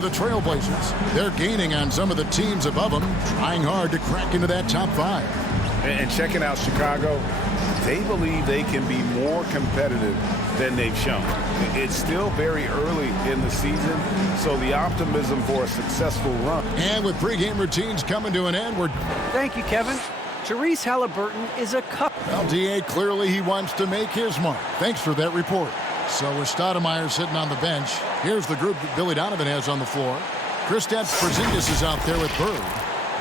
The Trailblazers, they're gaining on some of the teams above them, trying hard to crack into that top 5. And checking out Chicago, they believe they can be more competitive than they've shown. It's still very early in the season, so the optimism for a successful run. And with pregame routines coming to an end, Thank you, Kevin. Therese Halliburton is a cup. Well, D.A. clearly he wants to make his mark. Thanks for that report. So with Stoudemire sitting on the bench, here's the group that Billy Donovan has on the floor. Kristaps Porzingis is out there with Bird.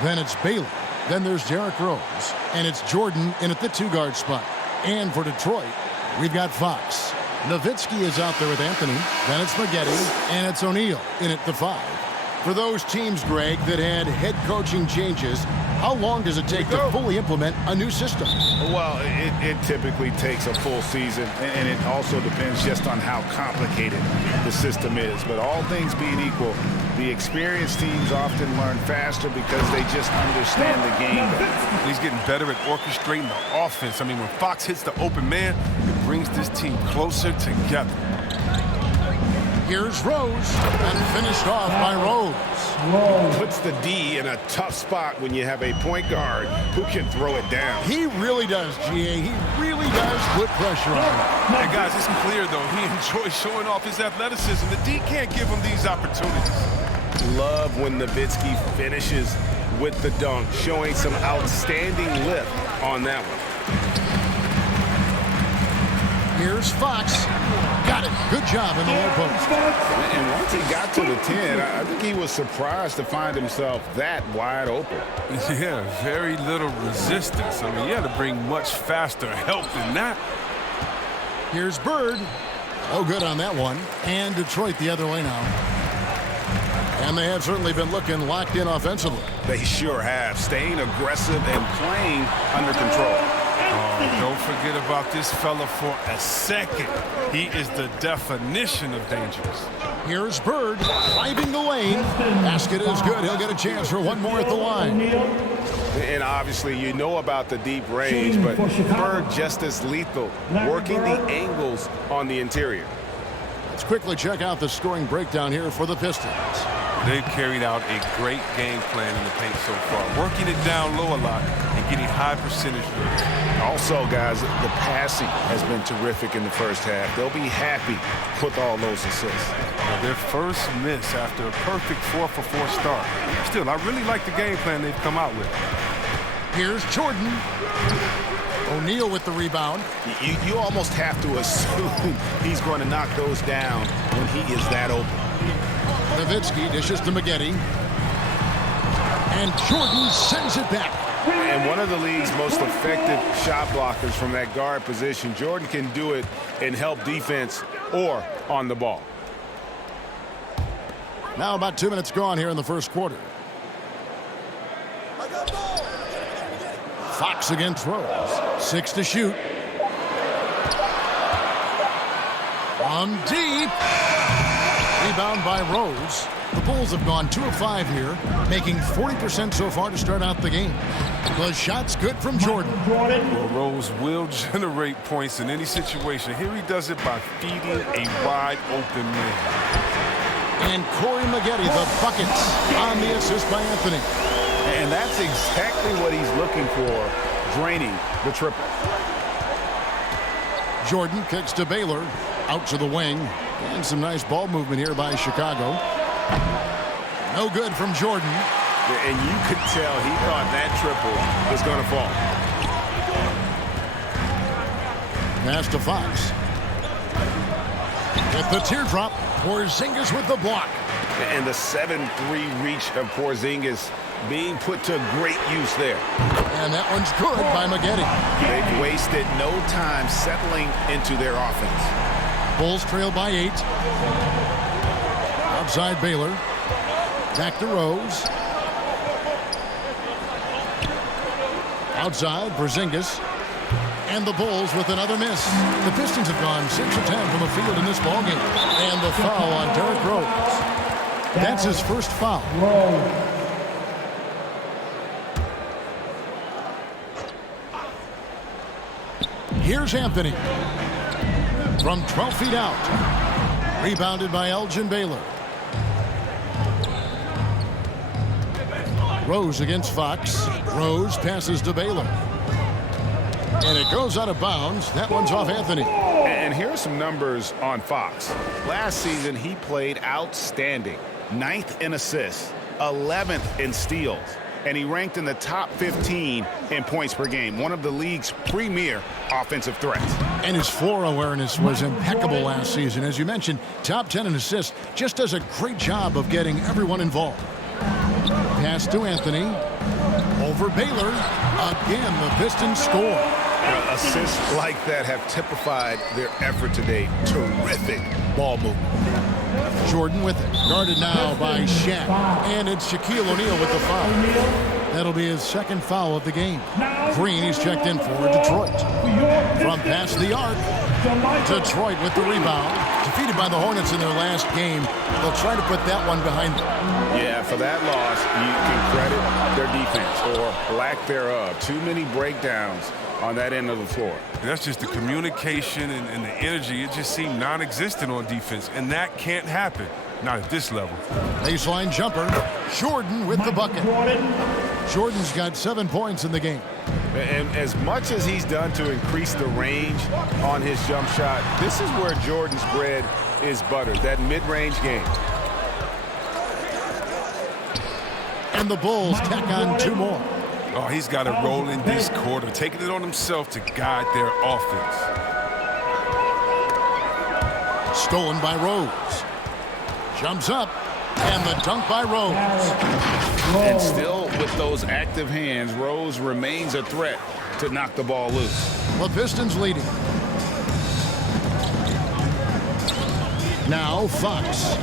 Then it's Bailey. Then there's Derrick Rose. And it's Jordan in at the 2-guard spot. And for Detroit, we've got Fox. Nowitzki is out there with Anthony. Then it's Maggette. And it's O'Neal in at the 5. For those teams, Greg, that had head coaching changes, how long does it take to fully implement a new system? Well, it typically takes a full season, and it also depends just on how complicated the system is. But all things being equal, the experienced teams often learn faster because they just understand the game better. He's getting better at orchestrating the offense. I mean, when Fox hits the open man, it brings this team closer together. Here's Rose, and finished off by Rose. Puts the D in a tough spot when you have a point guard who can throw it down. He really does, G.A. He really does put pressure on him. And guys, it's clear, though, he enjoys showing off his athleticism. The D can't give him these opportunities. Love when Nowitzki finishes with the dunk, showing some outstanding lift on that one. Here's Fox. Got it. Good job in the low post. And once he got to the 10, I think he was surprised to find himself that wide open. Yeah, very little resistance. I mean, you had to bring much faster help than that. Here's Bird. Oh, good on that one. And Detroit the other way now. And they have certainly been looking locked in offensively. They sure have, staying aggressive and playing under control. Oh, don't forget about this fella for a second. He is the definition of dangerous. Here's Bird driving the lane. Basket is good. He'll get a chance for one more at the line. And obviously you know about the deep range, but Bird just as lethal, working the angles on the interior. Let's quickly check out the scoring breakdown here for the Pistons. They've carried out a great game plan in the paint so far, working it down low a lot and getting high percentage looks. Also, guys, the passing has been terrific in the first half. They'll be happy with all those assists. Their first miss after a perfect 4-for-4 start. Still, I really like the game plan they've come out with. Here's Jordan. O'Neal with the rebound. You almost have to assume he's going to knock those down when he is that open. Nowitzki dishes to Maggette. And Jordan sends it back. And one of the league's most effective shot blockers from that guard position. Jordan can do it and help defense or on the ball. Now about 2 minutes gone here in the first quarter. Fox against Rose. 6 to shoot. From deep. Rebound by Rose. The Bulls have gone 2 of 5 here, making 40% so far to start out the game. The shot's good from Jordan. Well, Rose will generate points in any situation. Here he does it by feeding a wide open man. And Corey Maggette, the buckets on the assist by Anthony. And that's exactly what he's looking for, draining the triple. Jordan kicks to Baylor, out to the wing. And some nice ball movement here by Chicago. No good from Jordan. And you could tell he thought that triple was going to fall. Pass to Fox. With the teardrop, Porzingis with the block. And the 7-3 reach of Porzingis being put to great use there. And that one's good by Maggette. They've wasted no time settling into their offense. Bulls trail by 8. Outside Baylor. Back to Rose. Outside Porzingis. And the Bulls with another miss. The Pistons have gone 6 of 10 from the field in this ballgame. And the foul on Derrick Rose. That's his first foul. Here's Anthony. From 12 feet out. Rebounded by Elgin Baylor. Rose against Fox. Rose passes to Baylor. And it goes out of bounds. That one's off Anthony. And here are some numbers on Fox. Last season, he played outstanding. 9th in assists, 11th in steals, and he ranked in the top 15 in points per game, one of the league's premier offensive threats. And his floor awareness was impeccable last season. As you mentioned, top 10 in assists, just does a great job of getting everyone involved. Pass to Anthony. Over Baylor. Again, the Pistons score. Assists like that have typified their effort today. Terrific ball movement. Jordan with it. Guarded now by Shaq. And it's Shaquille O'Neal with the foul. That'll be his second foul of the game. Green is checked in for Detroit. From past the arc, Detroit with the rebound. Defeated by the Hornets in their last game. They'll try to put that one behind them. Yeah, for that loss, you can credit their defense or lack thereof. Too many breakdowns on that end of the floor. That's just the communication and the energy. It just seemed non-existent on defense, and that can't happen. Not at this level. Baseline jumper. Jordan with the bucket. Jordan's got 7 points in the game. And as much as he's done to increase the range on his jump shot, this is where Jordan's bread is buttered, that mid-range game. And the Bulls tack on 2 more. Oh, he's got it rolling this quarter, taking it on himself to guide their offense. Stolen by Rose. Jumps up. And the dunk by Rose. And still with those active hands, Rose remains a threat to knock the ball loose. The Pistons leading. Now Fox.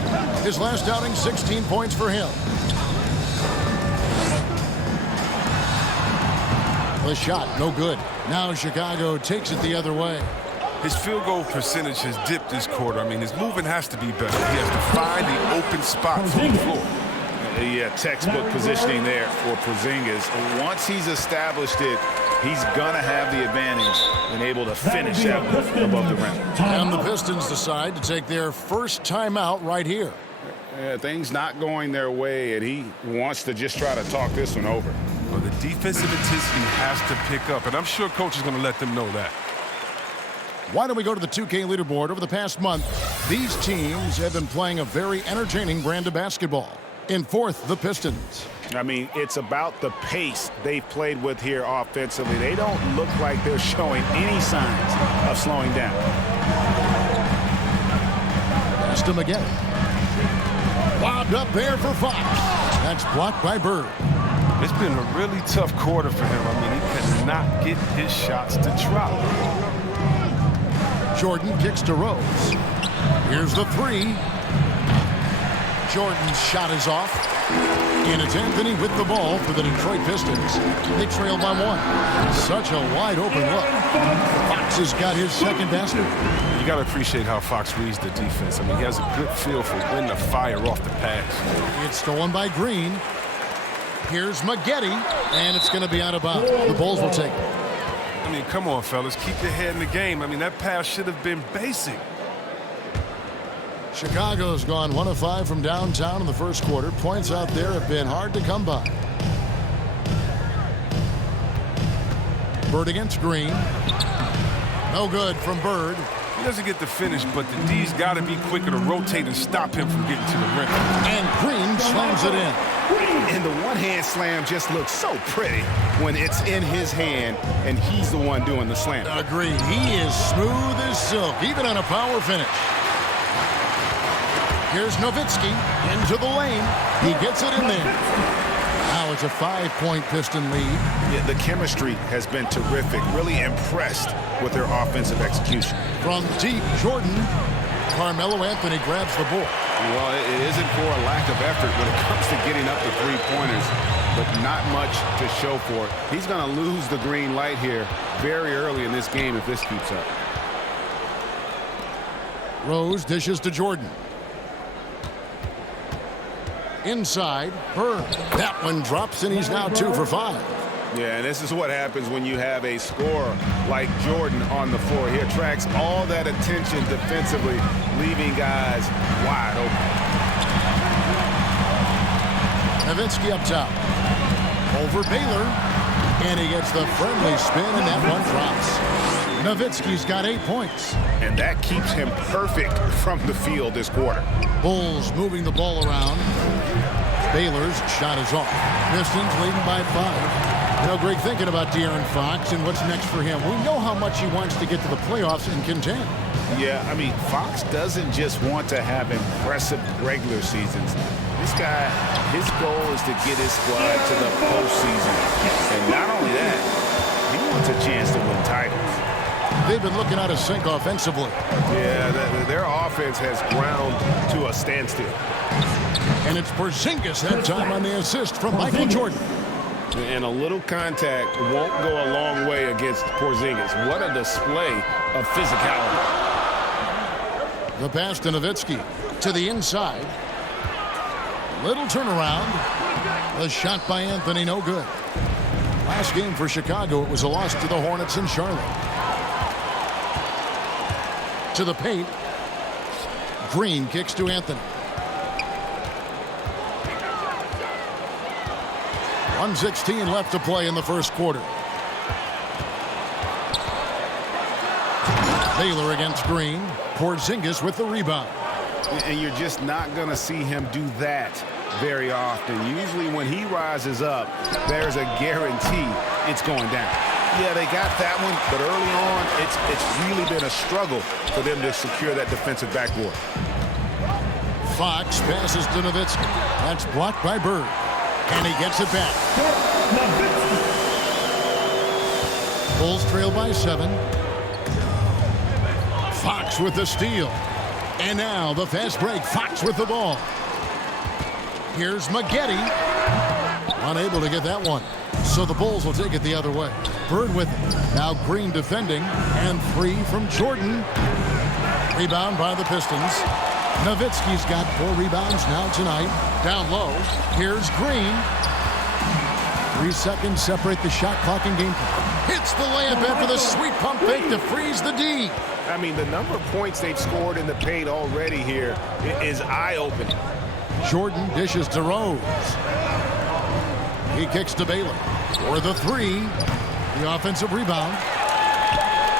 His last outing, 16 points for him. The shot, no good. Now Chicago takes it the other way. His field goal percentage has dipped this quarter. I mean, his movement has to be better. He has to find the open spots on the floor. Yeah, textbook positioning there for Porzingis. Once he's established it, he's going to have the advantage and able to finish out above the rim. And the Pistons decide to take their first timeout right here. Yeah, things not going their way, and he wants to just try to talk this one over. Well, the defensive intensity has to pick up, and I'm sure coach is going to let them know that. Why don't we go to the 2K leaderboard? Over the past month, these teams have been playing a very entertaining brand of basketball. In fourth, the Pistons. I mean, it's about the pace they've played with here offensively. They don't look like they're showing any signs of slowing down. Pass to McGee. Lobbed up there for Fox. That's blocked by Bird. It's been a really tough quarter for him. I mean, he cannot get his shots to drop. Jordan kicks to Rose. Here's the 3. Jordan's shot is off. And it's Anthony with the ball for the Detroit Pistons. They trail by 1. Such a wide open look. Fox has got his second basket. You got to appreciate how Fox reads the defense. I mean, he has a good feel for when to fire off the pass. It's stolen by Green. Here's Maggette, and it's going to be out of bounds. The Bulls will take it. I mean, come on, fellas. Keep your head in the game. I mean, that pass should have been basic. Chicago's gone 1 of 5 from downtown in the first quarter. Points out there have been hard to come by. Bird against Green. No good from Bird. He doesn't get the finish, but the D's got to be quicker to rotate and stop him from getting to the rim. And Green slams it in. And the one-hand slam just looks so pretty when it's in his hand and he's the one doing the slam. Agreed. He is smooth as silk, even on a power finish. Here's Nowitzki into the lane. He gets it in there. Now it's a 5-point Piston lead. Yeah, the chemistry has been terrific. Really impressed with their offensive execution. From deep, Jordan. Carmelo Anthony grabs the ball. Well, it isn't for a lack of effort when it comes to getting up the three-pointers, but not much to show for it. He's going to lose the green light here very early in this game if this keeps up. Rose dishes to Jordan. Inside, Bird. That one drops, and he's now 2 for 5. Yeah, and this is what happens when you have a scorer like Jordan on the floor. He attracts all that attention defensively, leaving guys wide open. Nowitzki up top. Over Baylor. And he gets the friendly spin, and that one drops. Nowitzki's got 8 points. And that keeps him perfect from the field this quarter. Bulls moving the ball around. Baylor's shot is off. Pistons leading by 5. You know, Greg, thinking about De'Aaron Fox and what's next for him, we know how much he wants to get to the playoffs and contend. Yeah, I mean, Fox doesn't just want to have impressive regular seasons. This guy, his goal is to get his squad to the postseason. And not only that, he wants a chance to win titles. They've been looking out of sync offensively. Yeah, their offense has ground to a standstill. And it's Porzingis that time on the assist from Michael Jordan. And a little contact won't go a long way against Porzingis. What a display of physicality. The pass to Nowitzki to the inside. Little turnaround. The shot by Anthony, no good. Last game for Chicago, it was a loss to the Hornets in Charlotte. To the paint. Green kicks to Anthony. 1:16 left to play in the first quarter. Baylor against Green. Porzingis with the rebound. And you're just not going to see him do that very often. Usually when he rises up, there's a guarantee it's going down. Yeah, they got that one, but early on, it's really been a struggle for them to secure that defensive backboard. Fox passes to Nowitzki. That's blocked by Bird. And he gets it back. Bulls trail by 7. Fox with the steal. And now the fast break. Fox with the ball. Here's Maggette. Unable to get that one. So the Bulls will take it the other way. Bird with it. Now Green defending. And 3 from Jordan. Rebound by the Pistons. Nowitzki's got 4 rebounds now tonight. Down low. Here's Green. 3 seconds separate the shot clock and game clock. Hits the layup after the sweet pump fake to freeze the D. I mean, the number of points they've scored in the paint already here is eye-opening. Jordan dishes to Rose. He kicks to Baylor for the 3. The offensive rebound.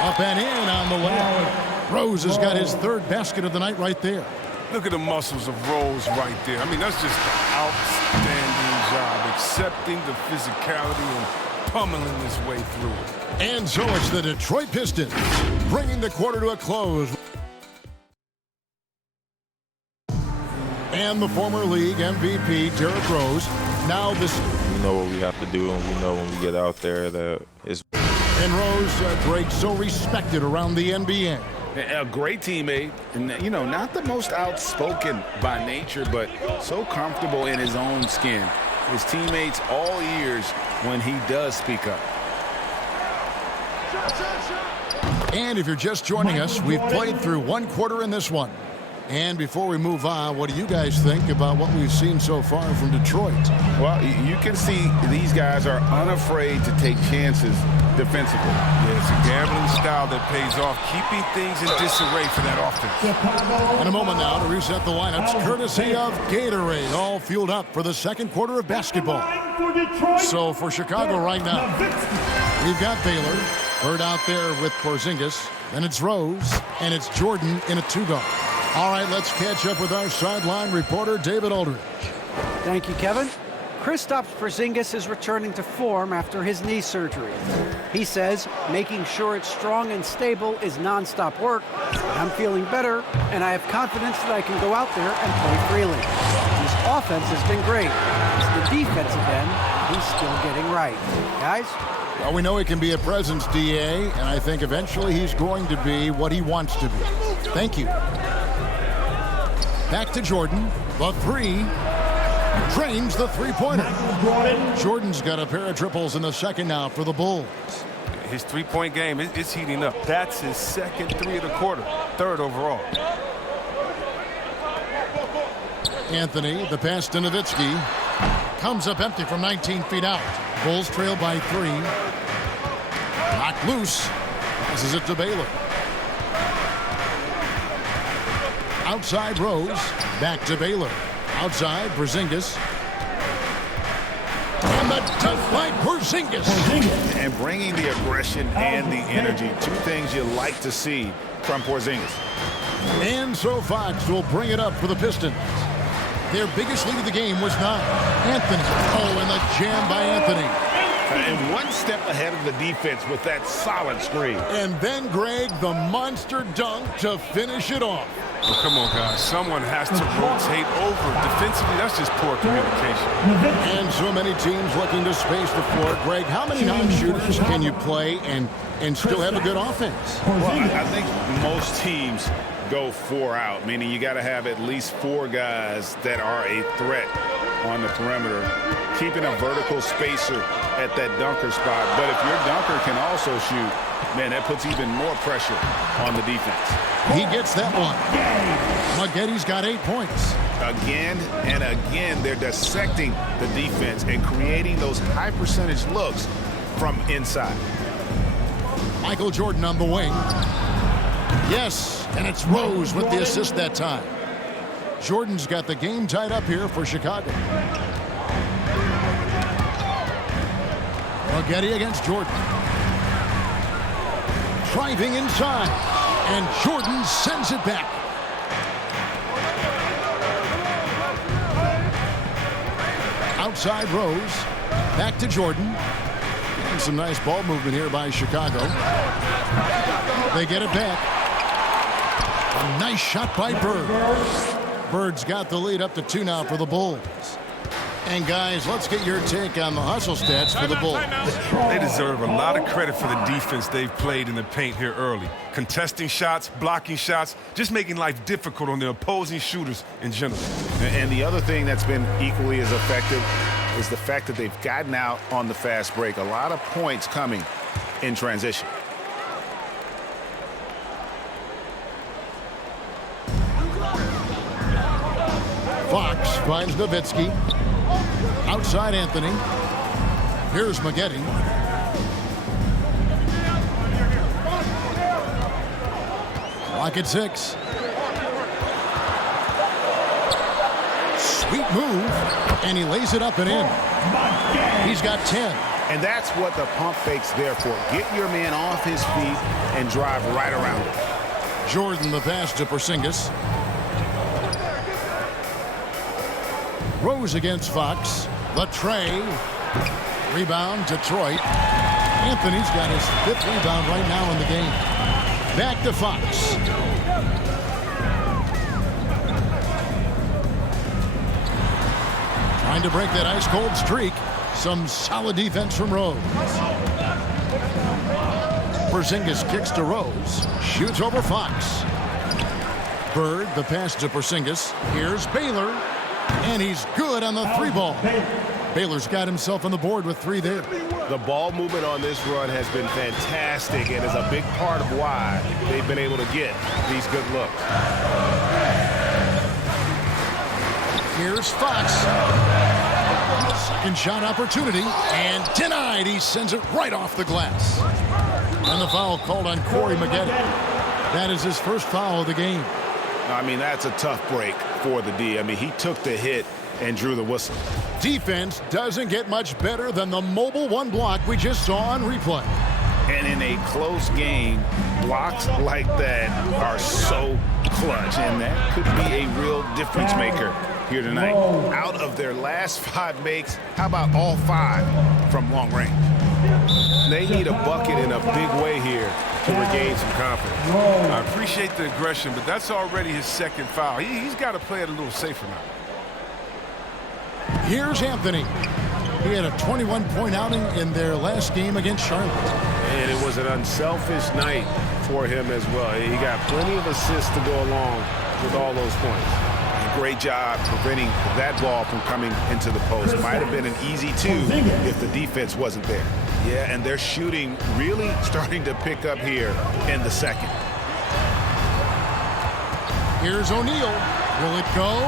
Up and in on the layup. Rose has got his 3rd basket of the night right there. Look at the muscles of Rose right there. I mean, that's just an outstanding job, accepting the physicality and pummeling his way through it. And so it's the Detroit Pistons bringing the quarter to a close. And the former league MVP, Derrick Rose. Now this. We know what we have to do, and we know when we get out there that it's. And Rose, Greg, so respected around the NBA. A great teammate, and you know, not the most outspoken by nature, but so comfortable in his own skin. His teammates all ears when he does speak up. And if you're just joining us, we've played through 1 quarter in this one. And before we move on, what do you guys think about what we've seen so far from Detroit? Well, you can see these guys are unafraid to take chances defensively. Yeah, it's a gambling style that pays off, keeping things in disarray for that offense. In a moment now to reset the lineups, courtesy of Gatorade, all fueled up for the second quarter of basketball. So for Chicago right now, we've got Baylor. Bird out there with Porzingis. Then it's Rose, and it's Jordan in a 2-guard. All right, let's catch up with our sideline reporter, David Aldridge. Thank you, Kevin. Kristaps Porzingis is returning to form after his knee surgery. He says making sure it's strong and stable is nonstop work. I'm feeling better, and I have confidence that I can go out there and play freely. His offense has been great. It's the defensive end he's still getting right. Guys? Well, we know he can be a presence, DA, and I think eventually he's going to be what he wants to be. Thank you. Back to Jordan. The 3. Drains the 3-pointer. Jordan's got a pair of triples in the second now for the Bulls. His 3-point game is heating up. That's his second 3 of the quarter, 3rd overall. Anthony, the pass to Nowitzki. Comes up empty from 19 feet out. Bulls trail by 3. Knocked loose. Passes it to Baylor. Outside Rose. Back to Baylor. Outside Porzingis. And the dunk by Porzingis. And bringing the aggression and the energy, two things you like to see from Porzingis. And so Fox will bring it up for the Pistons. Their biggest lead of the game was 9. Anthony. Oh, and the jam by Anthony. And one step ahead of the defense with that solid screen. And then, Greg, the monster dunk to finish it off. Well, come on, guys. Someone has to rotate over. Defensively, that's just poor communication. And so many teams looking to space the floor. Greg, how many non-shooters can you play and still have a good offense? Well, I think most teams go 4 out, meaning you got to have at least 4 guys that are a threat on the perimeter, keeping a vertical spacer at that dunker spot. But if your dunker can also shoot, man, that puts even more pressure on the defense. He gets that one. Maggotti's got 8 points. Again and again, they're dissecting the defense and creating those high percentage looks from inside. Michael Jordan on the wing. Yes, and it's Rose with the assist that time. Jordan's got the game tied up here for Chicago. Maggotti against Jordan. Driving inside, and Jordan sends it back. Outside Rose, back to Jordan. And some nice ball movement here by Chicago. They get it back. A nice shot by Bird. Bird's got the lead up to 2 now for the Bulls. And guys, let's get your take on the hustle stats for the Bulls. They deserve a lot of credit for the defense they've played in the paint here early. Contesting shots, blocking shots, just making life difficult on the opposing shooters in general. And the other thing that's been equally as effective is the fact that they've gotten out on the fast break. A lot of points coming in transition. Fox finds Nowitzki. Outside Anthony. Here's Maggotti. Clock at 6. Sweet move. And he lays it up and in. He's got 10. And that's what the pump fake's there for. Get your man off his feet and drive right around it. Jordan the pass to Porzingis. Rose against Fox. The tray. Rebound, Detroit. Anthony's got his 5th rebound right now in the game. Back to Fox. Trying to break that ice-cold streak. Some solid defense from Rose. Porzingis kicks to Rose. Shoots over Fox. Bird, the pass to Porzingis. Here's Baylor. And he's good on the 3-ball. Baylor's got himself on the board with 3 there. The ball movement on this run has been fantastic and is a big part of why they've been able to get these good looks. Here's Fox. Second shot opportunity, and denied. He sends it right off the glass. And the foul called on Corey Maggotti. That is his first foul of the game. I mean, that's a tough break for the D. I mean, he took the hit and drew the whistle. Defense doesn't get much better than the mobile 1 block we just saw on replay. And in a close game, blocks like that are so clutch, and that could be a real difference maker here tonight. Out of their last 5 makes, how about all 5 from long range? They need a bucket in a big way here to regain some confidence. I appreciate the aggression, but that's already his 2nd foul. He's got to play it a little safer now. Here's Anthony. He had a 21-point outing in their last game against Charlotte. And it was an unselfish night for him as well. He got plenty of assists to go along with all those points. Great job preventing that ball from coming into the post. Might have been an easy 2 if the defense wasn't there. Yeah, and their shooting really starting to pick up here in the 2nd. Here's O'Neal. Will it go?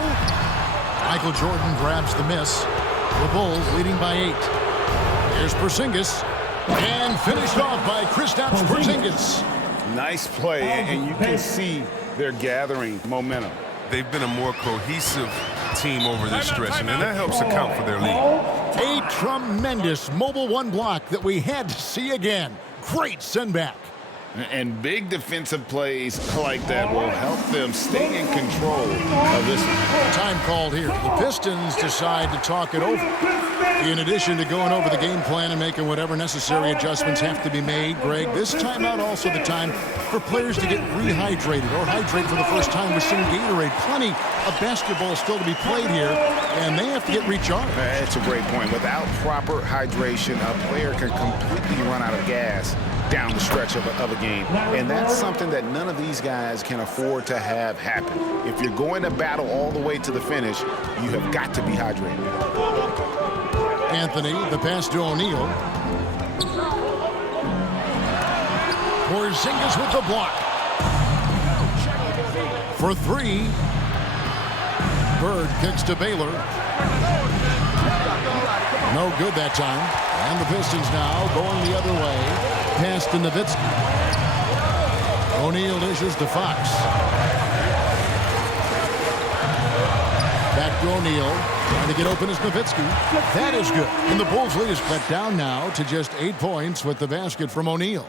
Michael Jordan grabs the miss. The Bulls leading by 8. Here's Porzingis. And finished off by Kristaps Porzingis. Nice play, and you can see they're gathering momentum. They've been a more cohesive team over this stretch, and that helps account for their lead. A tremendous mobile one block that we had to see again. Great send back. And big defensive plays like that will help them stay in control of this one. Time called here. The Pistons decide to talk it over. In addition to going over the game plan and making whatever necessary adjustments have to be made, Greg, this timeout also the time for players to get rehydrated or hydrate for the first time with some Gatorade. Plenty of basketball still to be played here, and they have to get recharged. That's a great point. Without proper hydration, a player can completely run out of gas down the stretch of a game. And that's something that none of these guys can afford to have happen. If you're going to battle all the way to the finish, you have got to be hydrated. Anthony, the pass to O'Neal. Porzingis with the block. For three. Bird kicks to Baylor. No good that time. And the Pistons now going the other way. Pass to Nowitzki. O'Neal dishes to Fox. Back to O'Neal. Trying to get open is Nowitzki. That is good. And the Bulls lead is cut down now to just 8 points with the basket from O'Neal.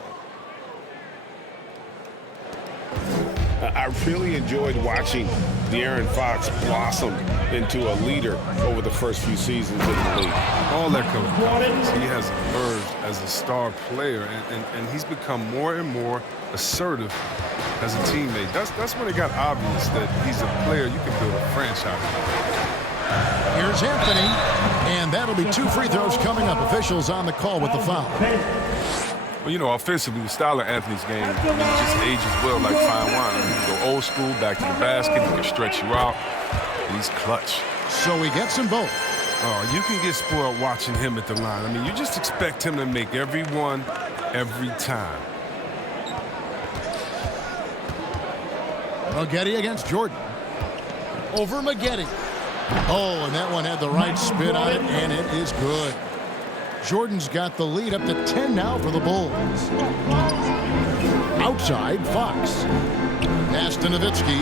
I really enjoyed watching De'Aaron Fox blossom into a leader over the first few seasons in the league. All that comes with confidence. He has emerged as a star player, and he's become more and more assertive as a teammate. That's when it got obvious that he's a player you can build a franchise with. Here's Anthony, and that'll be 2 free throws coming up. Officials on the call with the foul. Well, you know, offensively, the style of Anthony's game, it just ages well like fine wine. I mean, he can go old school, back to the basket, he can stretch you out, and he's clutch. So he gets them both. Oh, you can get spoiled watching him at the line. I mean, you just expect him to make every one, every time. Maggette against Jordan. Over Maggette. Oh, and that one had the right spin on it, and it is good. Jordan's got the lead up to 10 now for the Bulls. Outside, Fox. Pass to Nowitzki.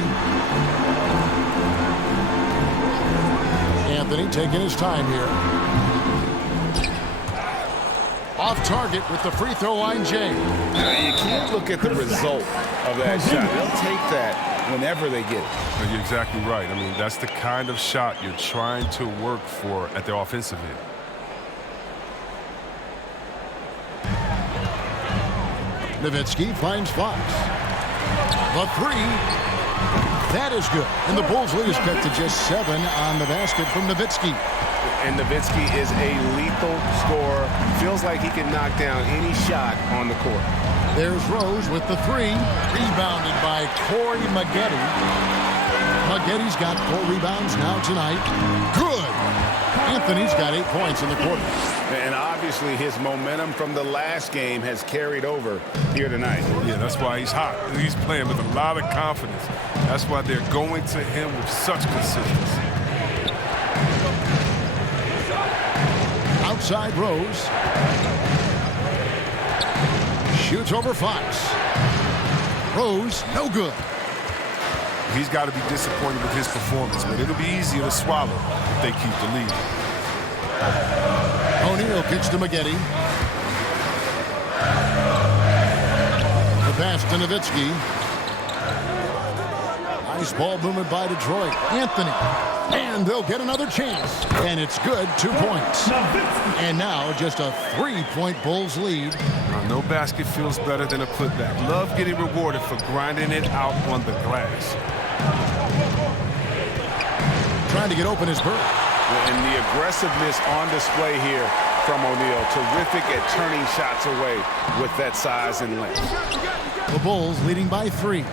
Anthony taking his time here. Off target with the free throw line, Jay. You can't look at the result of that shot. They'll take that whenever they get it. You're exactly right. I mean, that's the kind of shot you're trying to work for at the offensive end. Nowitzki finds Fox. The three. That is good. And the Bulls lead is cut to just 7 on the basket from Nowitzki. And Nowitzki is a lethal scorer. Feels like he can knock down any shot on the court. There's Rose with the three. Rebounded by Corey Maggette. Maggette's got 4 rebounds now tonight. Good. Anthony's got 8 points in the quarter. And obviously his momentum from the last game has carried over here tonight. Yeah, that's why he's hot. He's playing with a lot of confidence. That's why they're going to him with such consistency. Outside Rose. Shoots over Fox. Rose, no good. He's got to be disappointed with his performance, but it'll be easier to swallow if they keep the lead. O'Neal kicks to Maggette. The pass to Nowitzki. Nice ball movement by Detroit. Anthony. And they'll get another chance. And it's good, 2 points. And now just a 3-point Bulls lead. No basket feels better than a putback. Love getting rewarded for grinding it out on the glass. Trying to get open is Bird. And the aggressiveness on display here from O'Neal. Terrific at turning shots away with that size and length. The Bulls leading by 3.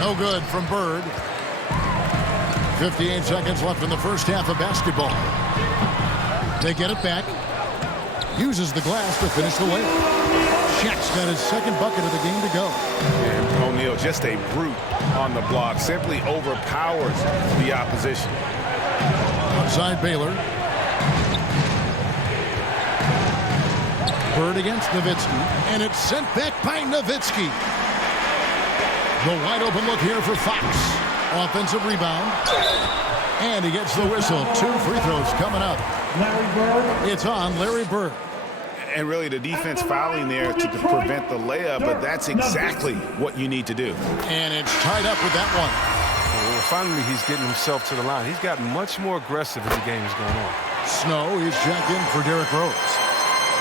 No good from Bird. 58 seconds left in the first half of basketball. They get it back. Uses the glass to finish the layup. Shaq's got his second bucket of the game to go. And O'Neal, just a brute on the block, simply overpowers the opposition. Outside Baylor. Bird against Nowitzki, and it's sent back by Nowitzki. The wide open look here for Fox. Offensive rebound. And he gets the whistle. 2 free throws coming up. It's on Larry Bird. And really the defense fouling there to prevent the layup, but that's exactly what you need to do. And it's tied up with that one. Well, finally, he's getting himself to the line. He's gotten much more aggressive as the game is going on. Snow is checked in for Derrick Rose.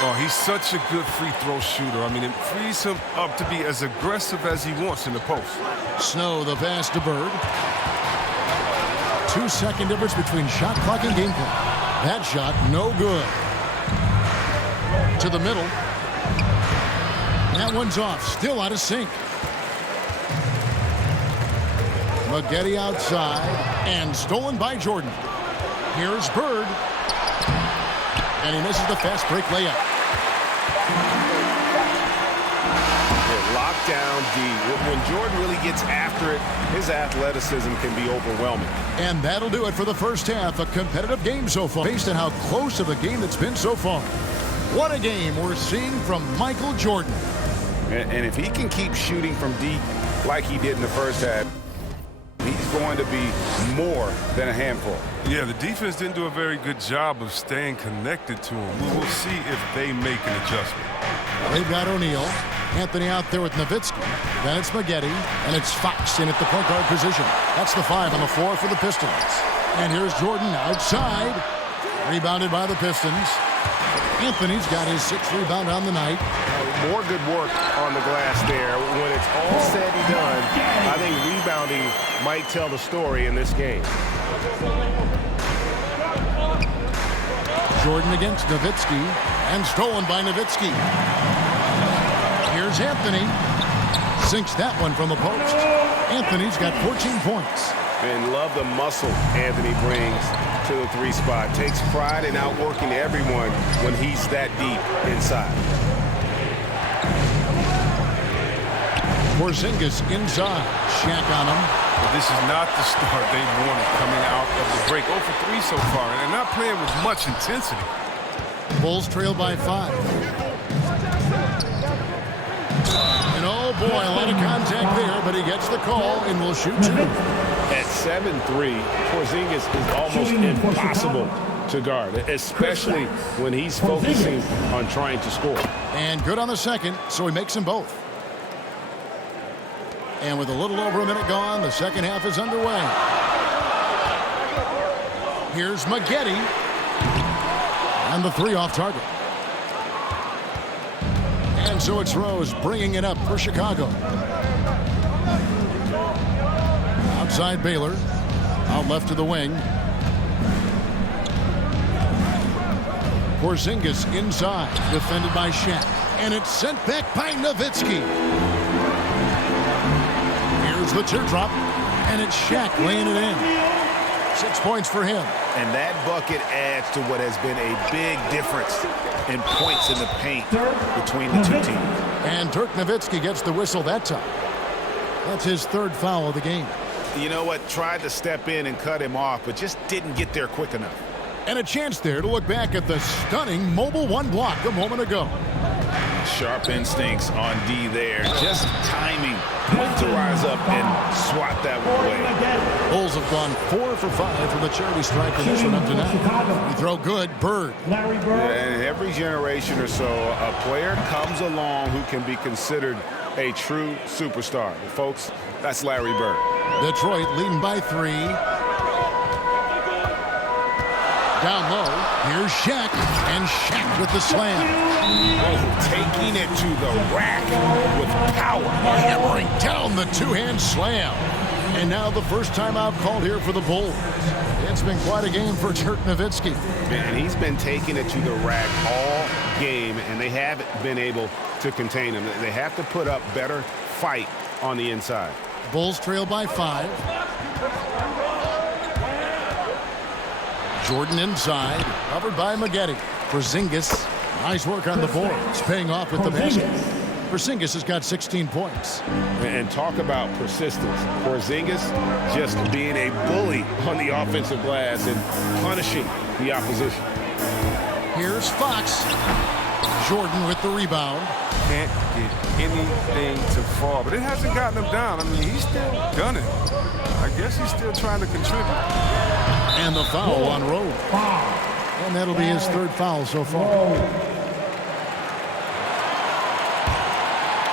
Oh, he's such a good free throw shooter. I mean, it frees him up to be as aggressive as he wants in the post. Snow, the pass to Bird. 2-second difference between shot clock and game clock. That shot, no good. To the middle. That one's off. Still out of sync. Maggette outside. And stolen by Jordan. Here's Bird. And he misses the fast break layup. Lockdown D. When Jordan really gets after it, his athleticism can be overwhelming. And that'll do it for the first half. A competitive game so far, based on how close of a game it's been so far. What a game we're seeing from Michael Jordan. And if he can keep shooting from deep like he did in the first half, he's going to be more than a handful. Yeah, the defense didn't do a very good job of staying connected to him. We will see if they make an adjustment. They've got O'Neal. Anthony out there with Nowitzki. Then it's Maggette. And it's Fox in at the point guard position. That's the 5 on the floor for the Pistons. And here's Jordan outside. Rebounded by the Pistons. Anthony's got his 6th rebound on the night. More good work on the glass there. When it's all said and done, I think rebounding might tell the story in this game. Jordan against Nowitzki. And stolen by Nowitzki. Here's Anthony. Sinks that one from the post. Anthony's got 14 points. And love the muscle Anthony brings to the 3 spot. Takes pride in outworking everyone when he's that deep inside. Porzingis inside. Shaq on him. But this is not the start they wanted coming out of the break. 0 for 3 so far, and they're not playing with much intensity. Bulls trail by 5. And oh boy, a lot of contact there, but he gets the call and will shoot 2. At 7'3", Porzingis is almost impossible to guard, especially when he's focusing on trying to score. And good on the second, so he makes them both. And with a little over a minute gone, the second half is underway. Here's Maggette. And the 3 off target. And so it's Rose bringing it up for Chicago. Outside Baylor. Out left to the wing. Porzingis inside. Defended by Shaq. And it's sent back by Nowitzki. Here's the teardrop. And it's Shaq laying it in. 6 points for him. And that bucket adds to what has been a big difference in points in the paint between the 2 teams. And Dirk Nowitzki gets the whistle that time. That's his 3rd foul of the game. You know what? Tried to step in and cut him off, but just didn't get there quick enough. And a chance there to look back at the stunning mobile 1 block a moment ago. Sharp instincts on D there. Just timing to rise up and swat that one away. Bulls have gone 4 for 5 from the charity stripe in this one up to now. We throw good. Bird. And every generation or so, a player comes along who can be considered a true superstar. Folks, that's Larry Bird. Detroit leading by 3. Down low. Here's Shaq. And Shaq with the slam. Oh, taking it to the rack with power. Hammering down the 2-hand slam. And now the first timeout called here for the Bulls. It's been quite a game for Dirk Nowitzki. And he's been taking it to the rack all game, and they haven't been able to contain him. They have to put up better fight on the inside. Bulls trail by 5. Jordan inside, covered by Maggette. Porzingis, nice work on the boards, paying off with the basket. Porzingis has got 16 points. And talk about persistence. Porzingis just being a bully on the offensive glass and punishing the opposition. Here's Fox. Jordan with the rebound. Can't get anything to fall, but it hasn't gotten him down. I mean, he's still gunning. I guess he's still trying to contribute. And the foul on Rose. And that'll be his third foul so far.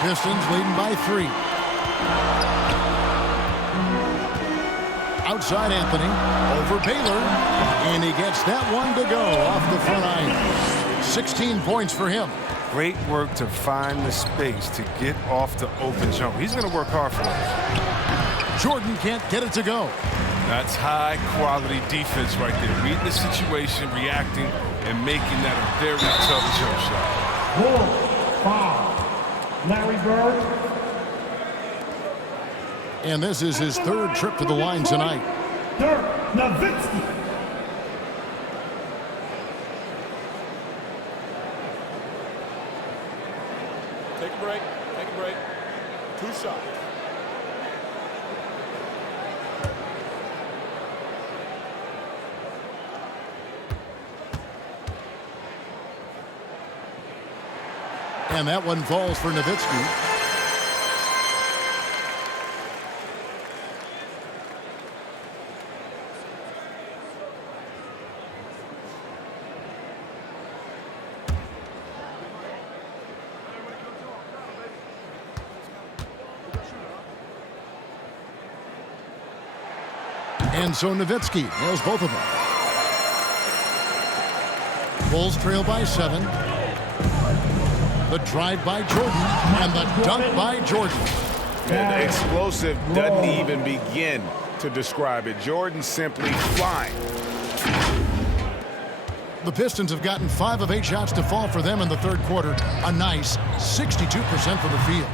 Pistons leading by 3. Outside Anthony. Over Baylor. And he gets that one to go off the front iron. 16 points for him. Great work to find the space to get off the open jump. He's going to work hard for it. Jordan can't get it to go. That's high-quality defense right there. Reading the situation, reacting, and making that a very tough jump shot. Foul. Larry Bird. And this is his third trip to the line tonight. Dirk Nowitzki. Take a break. Take a break. 2 shots. And that one falls for Nowitzki. And so Nowitzki nails both of them. Bulls trail by 7. The drive by Jordan and the dunk by Jordan. And explosive doesn't even begin to describe it. Jordan simply flying. The Pistons have gotten 5 of 8 shots to fall for them in the third quarter. A nice 62% from the field.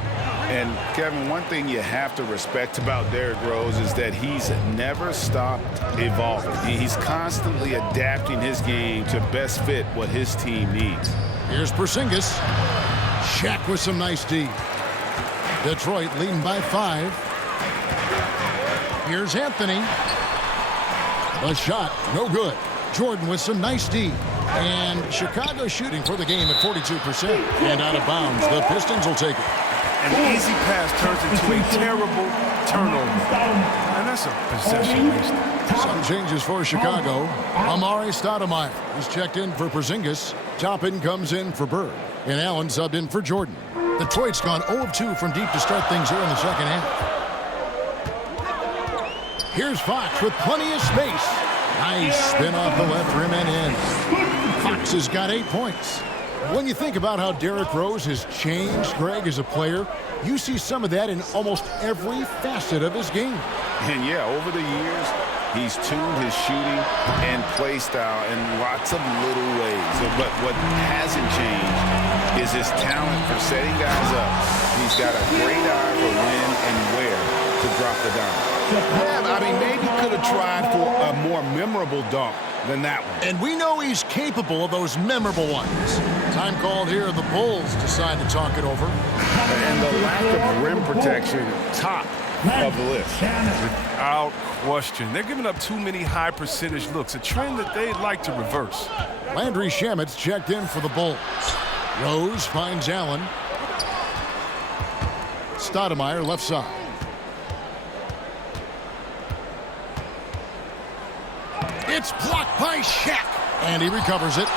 And, Kevin, one thing you have to respect about Derrick Rose is that he's never stopped evolving. He's constantly adapting his game to best fit what his team needs. Here's Porzingis. Shaq with some nice D. Detroit leading by 5. Here's Anthony. A shot, no good. Jordan with some nice D. And Chicago shooting for the game at 42%. And out of bounds, the Pistons will take it. An easy pass turns into a terrible turnover. And that's a possession waste. Some changes for Chicago. Amari Stoudemire is checked in for Porzingis. Toppin comes in for Bird. And Allen subbed in for Jordan. Detroit's gone 0 of 2 from deep to start things here in the second half. Here's Fox with plenty of space. Nice spin off the left rim and in. Fox has got 8 points. When you think about how Derrick Rose has changed, Greg, as a player, you see some of that in almost every facet of his game. And, yeah, over the years, he's tuned his shooting and play style in lots of little ways. But what hasn't changed is his talent for setting guys up. He's got a great eye for when and where to drop the dime. Yeah, I mean, maybe could have tried for a more memorable dunk than that one. And we know he's capable of those memorable ones. Time called here, the Bulls decide to talk it over. And the lack of rim protection, top of the list. Without question. They're giving up too many high percentage looks, a trend that they'd like to reverse. Landry Shamet's checked in for the Bulls. Rose finds Allen. Stoudemire left side. It's blocked by Shaq. And he recovers it.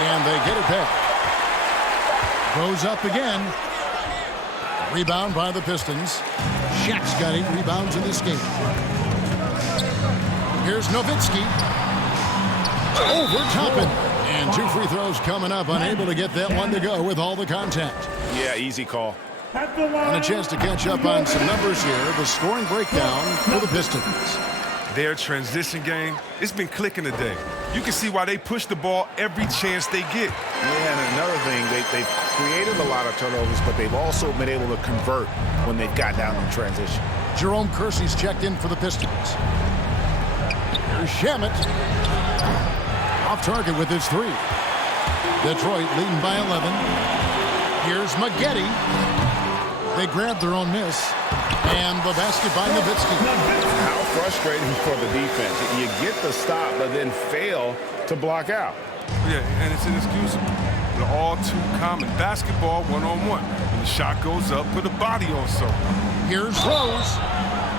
And they get it back. Goes up again. Rebound by the Pistons. Shaq's got 8 rebounds in this game. Here's Nowitzki. Over Toppin. And 2 free throws coming up. Unable to get that one to go with all the contact. Yeah, easy call. And a chance to catch up on some numbers here. The scoring breakdown for the Pistons. Their transition game, it's been clicking today. You can see why they push the ball every chance they get. Yeah, and another thing, they've created a lot of turnovers, but they've also been able to convert when they've got down in transition. Jerome Kersey's checked in for the Pistons. Here's Shamet. Off target with his 3. Detroit leading by 11. Here's Maggette. They grabbed their own miss. And the basket by Nowitzki. How frustrating for the defense. You get the stop, but then fail to block out. Yeah, and it's inexcusable. They're all too common. Basketball one-on-one. When the shot goes up, put a body on someone. Here's Rose.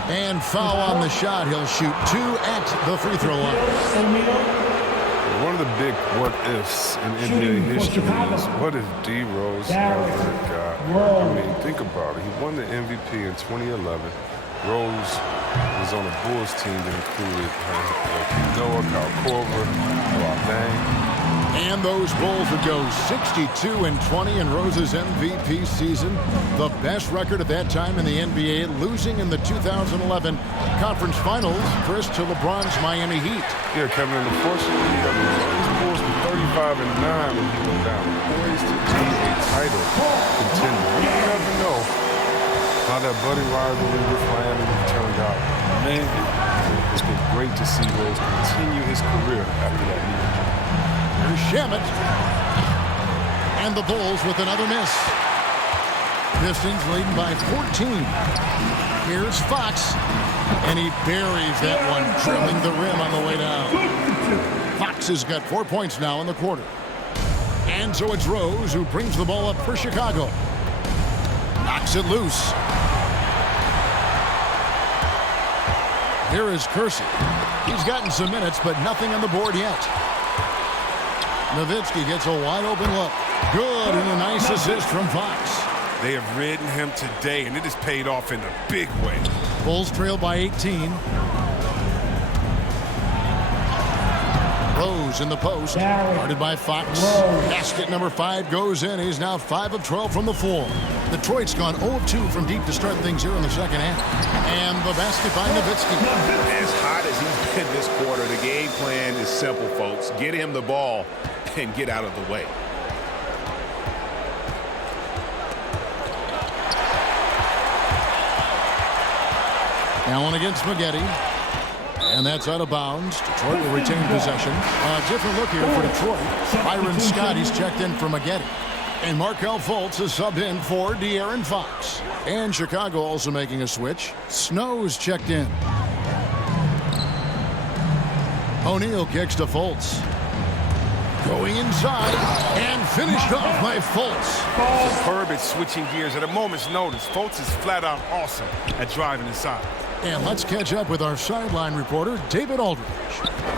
And foul on the shot. He'll shoot 2 at the free throw line. One of the big what-ifs in NBA history is what if D. Rose never got. I mean, think about it. He won the MVP in 2011. Rose was on a Bulls team that included Noah, Kyle Korver, Bob. And those Bulls would go 62-20 in Rose's MVP season. The best record at that time in the NBA, losing in the 2011 Conference Finals, Chris, to LeBron's Miami Heat. Yeah, Kevin, and unfortunately, these Bulls were 35-9 when he went down. Poised to be a title contender. You never know how that buddy rivalry with Miami turned out. Man, it's been great to see Rose continue his career after that year. Here's Shamet. And the Bulls with another miss. Pistons leading by 14. Here's Fox. And he buries that one, drilling the rim on the way down. Fox has got 4 points now in the quarter. And so it's Rose who brings the ball up for Chicago. Knocks it loose. Here is Kersey. He's gotten some minutes, but nothing on the board yet. Nowitzki gets a wide-open look. Good, and a nice assist from Fox. They have ridden him today, and it has paid off in a big way. Bulls trail by 18. Rose in the post. Guarded by Fox. Basket number 5 goes in. He's now 5 of 12 from the floor. Detroit's gone 0 of 2 from deep to start things here in the second half. And the basket by Nowitzki. As hot as he's been this quarter, the game plan is simple, folks. Get him the ball and get out of the way. Now on against Spaghetti. And that's out of bounds. Detroit will retain possession. A different look here for Detroit. Byron Scotty's checked in for Spaghetti. And Markelle Fultz is subbed in for De'Aaron Fox. And Chicago also making a switch. Snow's checked in. O'Neal kicks to Fultz. Going inside and finished off by Fultz. Superb at switching gears at a moment's notice. Fultz is flat out awesome at driving inside. And let's catch up with our sideline reporter, David Aldridge.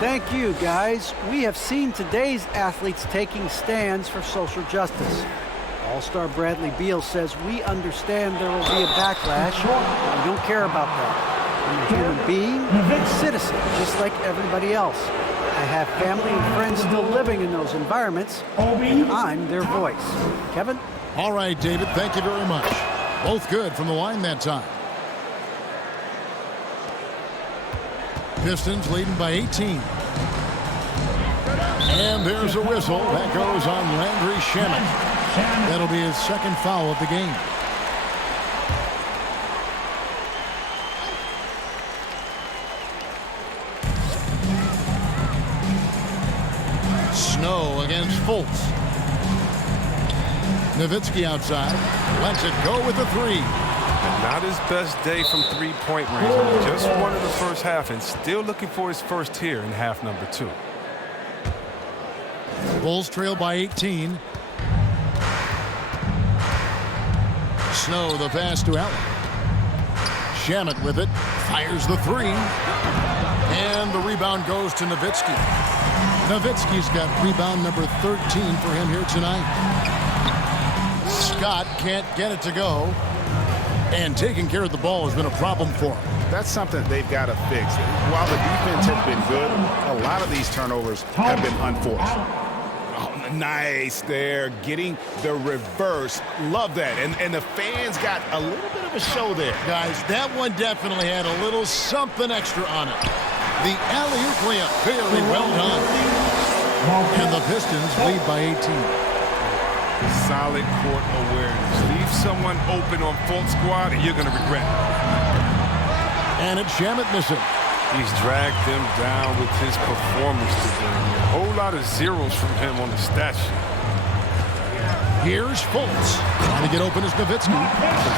Thank you, guys. We have seen today's athletes taking stands for social justice. All-star Bradley Beal says, we understand there will be a backlash. We don't care about that. I'm a human being and a citizen, just like everybody else. I have family and friends still living in those environments, and I'm their voice. Kevin? All right, David, thank you very much. Both good from the line that time. Pistons leading by 18. And there's a whistle. That goes on Landry Shamet. That'll be his second foul of the game. Snow against Fultz. Nowitzki outside. Lets it go with the 3. Not his best day from three-point range. He just won in the first half and still looking for his first here in half number 2. Bulls trail by 18. Snow the pass to Allen. Shamet with it. Fires the 3. And the rebound goes to Nowitzki. Nowitzki's got rebound number 13 for him here tonight. Scott can't get it to go. And taking care of the ball has been a problem for him. That's something they've got to fix. While the defense has been good, a lot of these turnovers have been unforced. Oh, nice there, getting the reverse. Love that. And the fans got a little bit of a show there. Guys, that one definitely had a little something extra on it. The alley-oop layup, very well done. And the Pistons lead by 18. Solid court awareness. Leave someone open on full squad and you're going to regret it. And it's Shamet missing. He's dragged them down with his performance today. A whole lot of zeros from him on the stat sheet. Here's Fultz. Trying to get open is Nowitzki.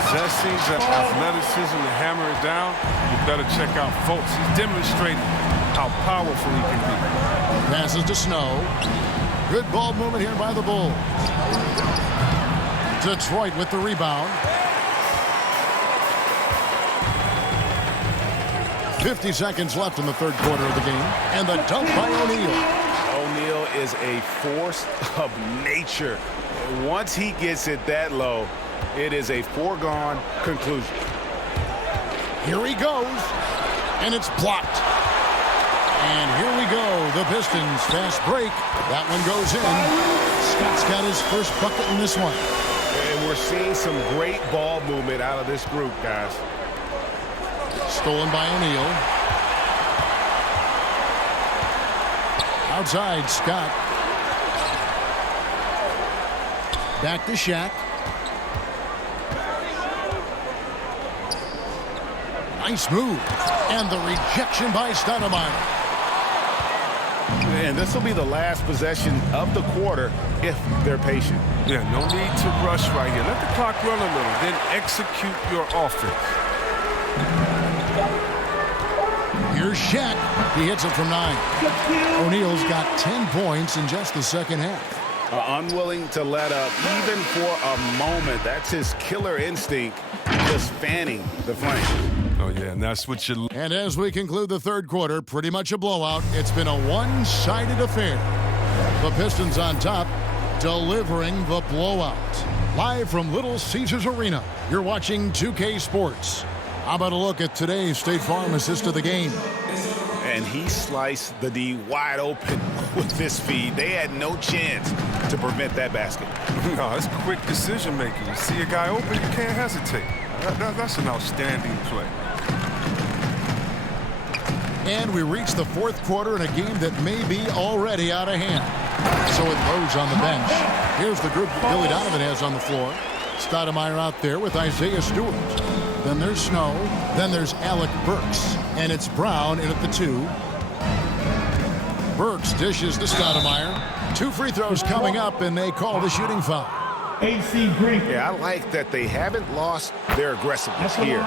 Possessing the athleticism to hammer it down, you better check out Fultz. He's demonstrating how powerful he can be. Passes to Snow. Good ball movement here by the Bulls. Detroit with the rebound. 50 seconds left in the third quarter of the game. And the dunk by O'Neal. O'Neal is a force of nature. Once he gets it that low, it is a foregone conclusion. Here he goes. And it's blocked. And here we go. The Pistons fast break. That one goes in. Scott's got his first bucket in this one. And we're seeing some great ball movement out of this group, guys. Stolen by O'Neal. Outside, Scott. Back to Shaq. Nice move. And the rejection by Stoudemire. And this will be the last possession of the quarter if they're patient. Yeah, no need to rush right here. Let the clock run a little, then execute your offense. Here's Shaq. He hits it from 9. O'Neal's got 10 points in just the second half. Unwilling to let up even for a moment. That's his killer instinct, just fanning the flame. Oh, yeah, and that's what you... And as we conclude the third quarter, pretty much a blowout. It's been a one-sided affair. The Pistons on top, delivering the blowout. Live from Little Caesars Arena, you're watching 2K Sports. How about a look at today's State Farm assist of the game? And he sliced the D wide open with this feed. They had no chance to prevent that basket. No, it's quick decision making. You see a guy open, you can't hesitate. That's an outstanding play. And we reach the fourth quarter in a game that may be already out of hand. So it goes on the bench. Here's the group Billy Donovan has on the floor. Stoudemire out there with Isaiah Stewart. Then there's Snow. Then there's Alec Burks. And it's Brown in at the 2. Burks dishes to Stoudemire. 2 free throws coming up, and they call the shooting foul. AC Green. Yeah, I like that they haven't lost their aggressiveness here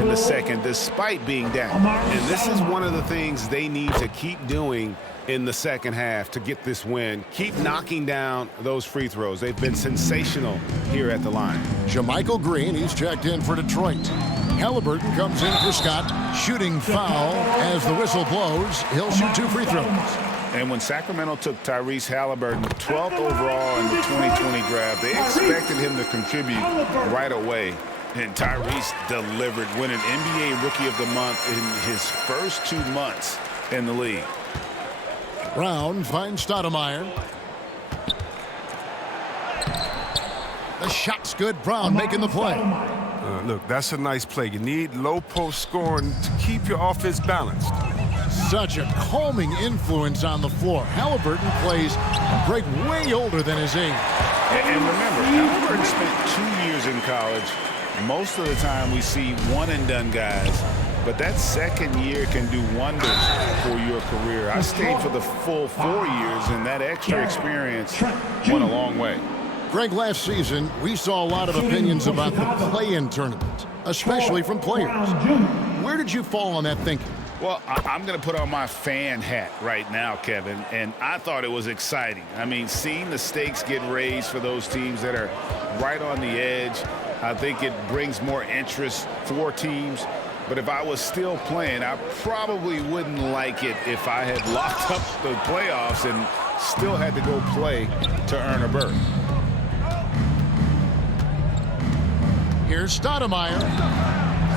in the second, despite being down. And this is one of the things they need to keep doing in the second half to get this win. Keep knocking down those free throws. They've been sensational here at the line. JaMychal Green, he's checked in for Detroit. Halliburton comes in for Scott. Shooting foul as the whistle blows. He'll shoot 2 free throws. And when Sacramento took Tyrese Halliburton 12th overall in the 2020 draft, they expected him to contribute right away. And Tyrese delivered, winning NBA Rookie of the Month in his first 2 months in the league. Brown finds Stoudemire. The shot's good. Brown making the play. Look, that's a nice play. You need low post scoring to keep your offense balanced. Such a calming influence on the floor. Halliburton plays Greg way older than his age. And remember, Halliburton spent 2 years in college. Most of the time we see one-and-done guys. But that second year can do wonders for your career. I stayed for the full 4 years, and that extra experience went a long way. Greg, last season, we saw a lot of opinions about the play-in tournament, especially from players. Where did you fall on that thinking? Well, I'm going to put on my fan hat right now, Kevin, and I thought it was exciting. I mean, seeing the stakes get raised for those teams that are right on the edge, I think it brings more interest for teams. But if I was still playing, I probably wouldn't like it if I had locked up the playoffs and still had to go play to earn a berth. Here's Stoudemire.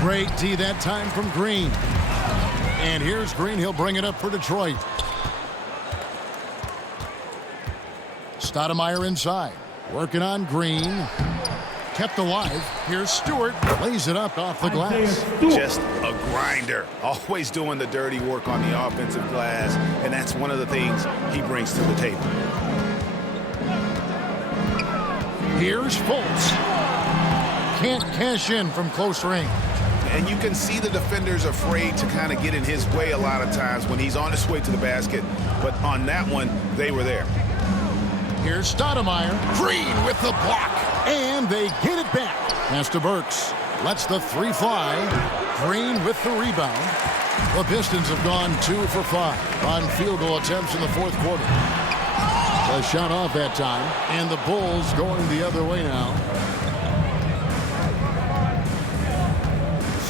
Great D that time from Green. And here's Green. He'll bring it up for Detroit. Stoudemire inside. Working on Green. Kept alive. Here's Stewart. Lays it up off the glass. Just a grinder. Always doing the dirty work on the offensive glass. And that's one of the things he brings to the table. Here's Fultz. Can't cash in from close range. And you can see the defenders afraid to kind of get in his way a lot of times when he's on his way to the basket. But on that one, they were there. Here's Stoudemire. Green with the block. And they get it back. Pass to Burks. Lets the 3 fly. Green with the rebound. The Pistons have gone 2 for 5 on field goal attempts in the fourth quarter. A shot off that time. And the Bulls going the other way now.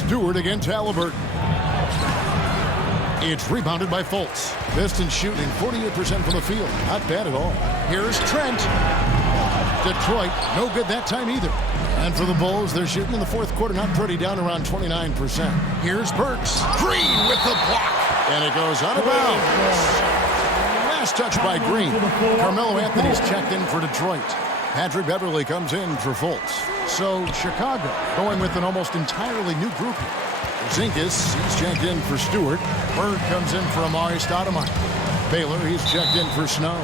Stewart against Halliburton. It's rebounded by Fultz. Pistons shooting 48% from the field. Not bad at all. Here's Trent. Detroit, no good that time either. And for the Bulls, they're shooting in the fourth quarter, not pretty, down around 29%. Here's Burks. Green with the block. And it goes out of bounds. Last touch by Green. Carmelo Anthony's checked in for Detroit. Patrick Beverly comes in for Fultz. So Chicago going with an almost entirely new group here. Porzingis, he's checked in for Stewart. Bird comes in for Amari Stoudemire. Baylor, he's checked in for Snow.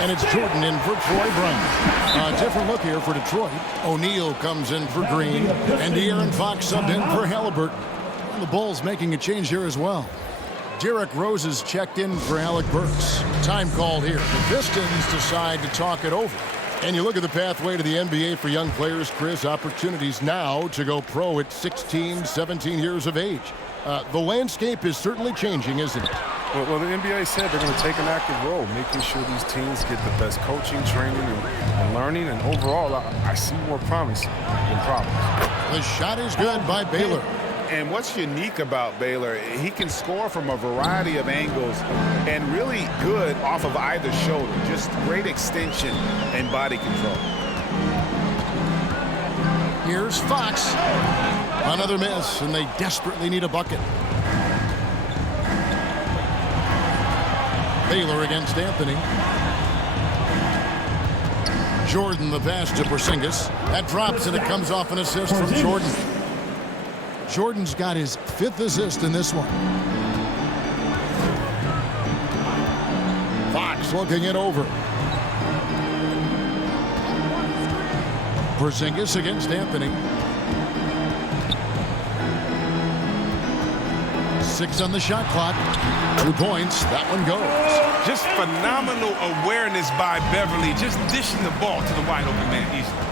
And it's Jordan in for Troy Brown. A different look here for Detroit. O'Neal comes in for Green. And De'Aaron Fox subbed in for Halliburton. And the Bulls making a change here as well. Derrick Rose is checked in for Alec Burks. Time called here. The Pistons decide to talk it over. And you look at the pathway to the NBA for young players, Chris, opportunities now to go pro at 16, 17 years of age. The landscape is certainly changing, isn't it? Well, the NBA said they're going to take an active role, making sure these teams get the best coaching, training, and learning. And overall, I see more promise than problems. The shot is good by Baylor. And what's unique about Baylor, he can score from a variety of angles and really good off of either shoulder. Just great extension and body control. Here's Fox. Another miss, and they desperately need a bucket. Baylor against Anthony. Jordan the pass to Porzingis. That drops, and it comes off an assist from Jordan. Jordan's got his 5th assist in this one. Fox looking it over. Porzingis against Anthony. 6 on the shot clock. 2 points. That one goes. Just phenomenal awareness by Beverly, just dishing the ball to the wide open man easily.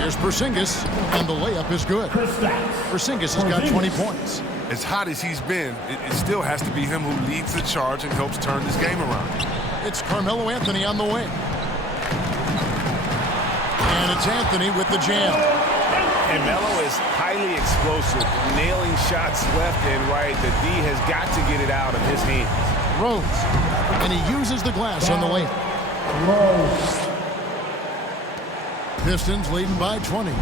Here's Porzingis, and the layup is good. Porzingis has got 20 points. As hot as he's been, it still has to be him who leads the charge and helps turn this game around. It's Carmelo Anthony on the wing. And it's Anthony with the jam. And Melo is highly explosive, nailing shots left and right. The D has got to get it out of his hands. Rose, and he uses the glass on the layup. Pistons leading by 20.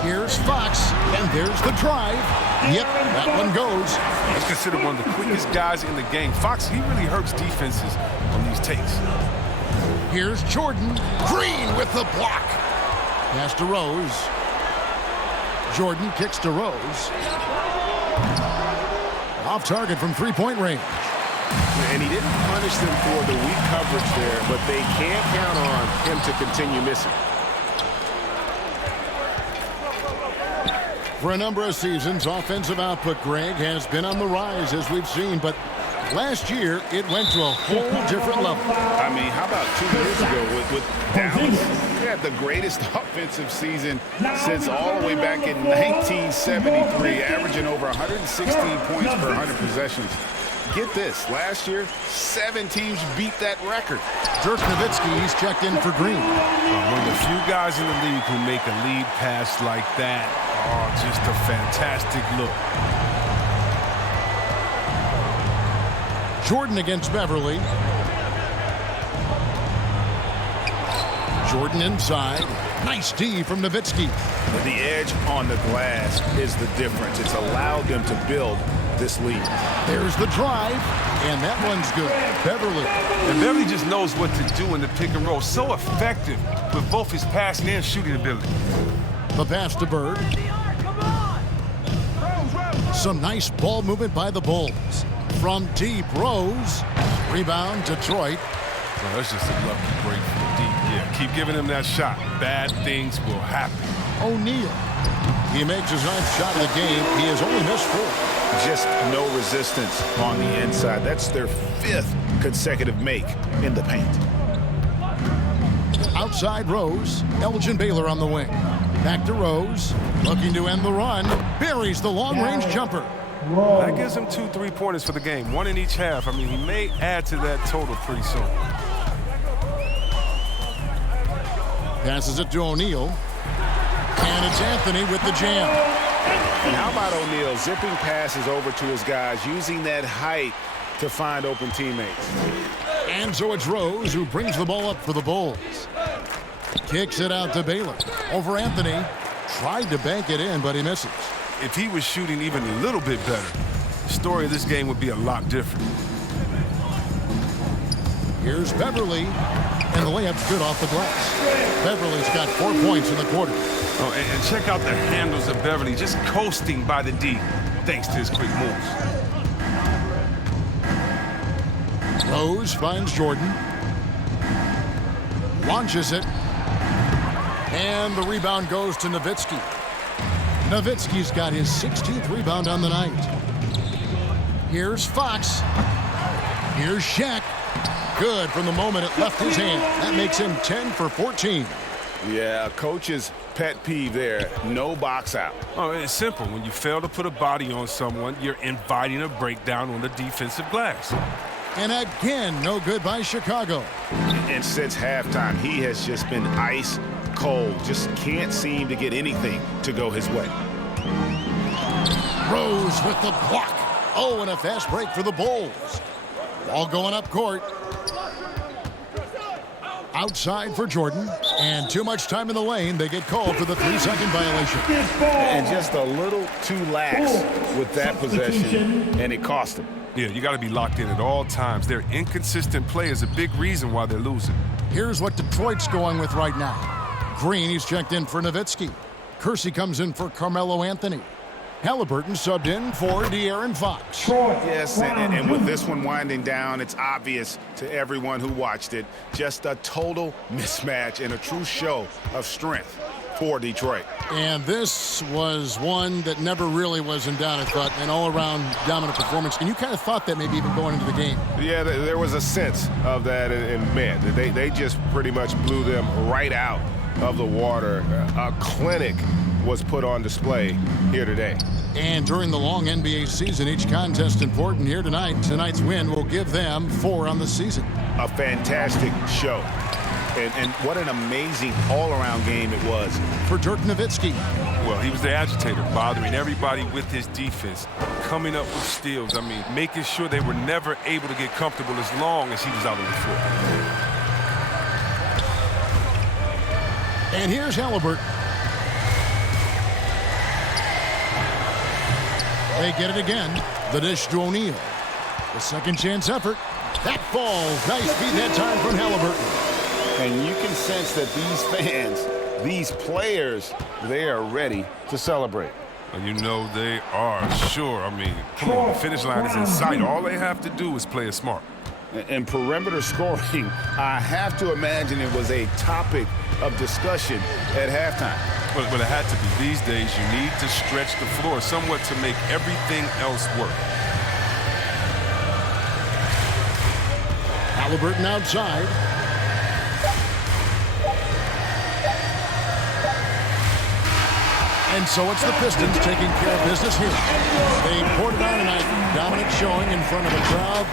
Here's Fox, and there's the drive. Yep, that one goes. He's considered one of the quickest guys in the game. Fox, he really hurts defenses on these takes. Here's Jordan. Green with the block. Pass to Rose. Jordan kicks to Rose. Off target from three-point range. And he didn't punish them for the weak coverage there, but they can't count on him to continue missing. For a number of seasons, offensive output, Greg, has been on the rise, as we've seen, but last year, it went to a whole different level. I mean, how about 2 years ago with Dallas? They had the greatest offensive season since all the way back in 1973, averaging over 116 points per 100 possessions. Get this, last year, 7 teams beat that record. Dirk Nowitzki, he's checked in for Green. One of the few guys in the league who make a lead pass like that. Oh, just a fantastic look. Jordan against Beverly. Jordan inside. Nice D from Nowitzki. The edge on the glass is the difference. It's allowed them to build this lead. There's the drive, and that one's good. Beverly. And Beverly just knows what to do in the pick and roll. So effective with both his passing and shooting ability. The pass to Bird. Some nice ball movement by the Bulls. From deep, Rose. Rebound, Detroit. Well, that's just a lucky break from deep. Yeah, keep giving him that shot. Bad things will happen. O'Neal. He makes his 9th shot of the game. He has only missed 4. Just no resistance on the inside. That's their 5th consecutive make in the paint. Outside Rose. Elgin Baylor on the wing. Back to Rose. Looking to end the run. Buries the long-range jumper. That gives him 2 3-pointers for the game, 1 in each half. I mean, he may add to that total pretty soon. Passes it to O'Neal. And it's Anthony with the jam. And how about O'Neal zipping passes over to his guys, using that height to find open teammates. And so it's Rose who brings the ball up for the Bulls. Kicks it out to Baylor. Over Anthony. Tried to bank it in, but he misses. If he was shooting even a little bit better, the story of this game would be a lot different. Here's Beverly, and the layup's good off the glass. Beverly's got 4 points in the quarter. Oh, and check out the handles of Beverly, just coasting by the D, thanks to his quick moves. Rose finds Jordan. Launches it. And the rebound goes to Nowitzki. Nowitzki's got his 16th rebound on the night. Here's Fox. Here's Shaq. Good from the moment it left his hand. That makes him 10 for 14. Yeah, coach's pet peeve there. No box out. Oh, it's simple. When you fail to put a body on someone, you're inviting a breakdown on the defensive glass. And again, no good by Chicago. And since halftime, he has just been ice cold. Just can't seem to get anything to go his way. Rose with the block. Oh, and a fast break for the Bulls. Ball going up court. Outside for Jordan. And too much time in the lane. They get called for the 3-second violation. And just a little too lax with that possession, and it cost them. Yeah, you got to be locked in at all times. Their inconsistent play is a big reason why they're losing. Here's what Detroit's going with right now. Green, he's checked in for Nowitzki. Kersey comes in for Carmelo Anthony. Halliburton subbed in for De'Aaron Fox. Yes, and with this one winding down, it's obvious to everyone who watched it. Just a total mismatch and a true show of strength for Detroit. And this was one that never really was in doubt, I thought, an all-around dominant performance. And you kind of thought that maybe even going into the game. Yeah, there was a sense of that, and man, they just pretty much blew them right out of the water. A clinic was put on display here today. And during the long NBA season, each contest important. Here tonight. Tonight's win will give them 4 on the season. A fantastic show. And what an amazing all-around game it was. For Dirk Nowitzki. Well, he was the agitator, bothering everybody with his defense, coming up with steals. I mean, making sure they were never able to get comfortable as long as he was out on the floor. And here's Halliburton. They get it again. The dish to O'Neal. The second chance effort. That falls. Nice feed that time from Halliburton. And you can sense that these fans, these players, they are ready to celebrate. And you know they are, sure. I mean, come on, the finish line is in sight. All they have to do is play it smart. And perimeter scoring, I have to imagine it was a topic of discussion at halftime. But it had to be. These days, you need to stretch the floor somewhat to make everything else work. Halliburton outside. And so it's the Pistons taking care of business here. They poured it on tonight. Dominant showing in front of a crowd.